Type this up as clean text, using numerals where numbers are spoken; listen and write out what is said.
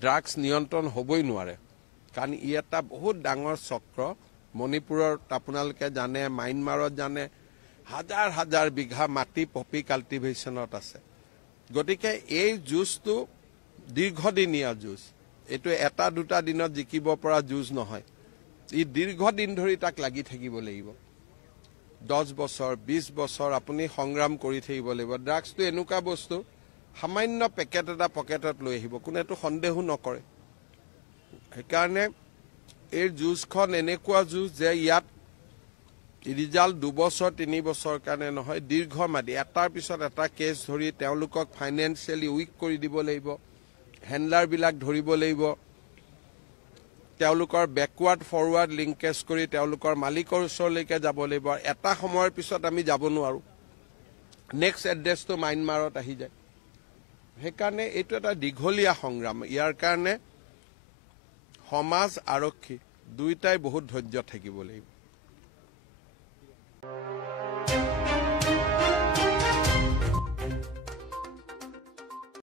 drugs নিয়ন্ত্ৰণ হ'বই নোৱাৰে কাৰণ ই এটা বহুত ডাঙৰ চক্ৰ মণিপুৰত আপোনালোকে জানে মায়ানমাৰত জানে হাজাৰ হাজাৰ বিঘা মাটি পপি কাল্টিভেশ্যনত আছে গতিকে এই যুঁজটো দীৰ্ঘদিনীয়া যুঁজ এইটো এটা দুটা দিনত জিকিব পৰা যুঁজ নহয় ই দীৰ্ঘদিন ধৰি তাক লাগি থাকিব লাগিব 10 বছৰ 20 বছৰ আপুনি সংগ্ৰাম কৰি থাকিব লাগিব ড্ৰাগছটো এনেকুৱা বস্তু সামান্য পেকেট এটা পকেটত লৈ আহিব কোনেতো সন্দেহো নকৰে সেইকাৰণে এই যুঁজখন এনেকুৱা যুঁজ যে ইয়াত ৰিজাল্ট 2 বছৰ 3 বছৰ কাৰণে নহয় দীৰ্ঘম্যাদী এটাৰ পিছত এটা কেছ ধৰি তেওঁলোকক ফাইনেন্সিয়েলি উইক কৰি দিব লাগিব হেণ্ডলাৰবিলাক ধৰিব লাগিব তেওঁলোকৰ বেকৱাৰ্ড ফৰৱাৰ্ড লিংকেজ কৰি তেওঁলোকৰ মালিকৰ ওচৰলৈকে যাব লাগিব এটা সময়ৰ পিছত আমি যাব নোৱাৰো নেক্সট এড্ৰেছটো মায়ানমাৰত আহি যায় সেইকাৰণে এইটো এটা দীঘলীয়া সংগ্ৰাম ইয়াৰ কাৰণে সমাজ আৰক্ষী দুইটাই বহুত ধৈৰ্য থাকিব লাগিব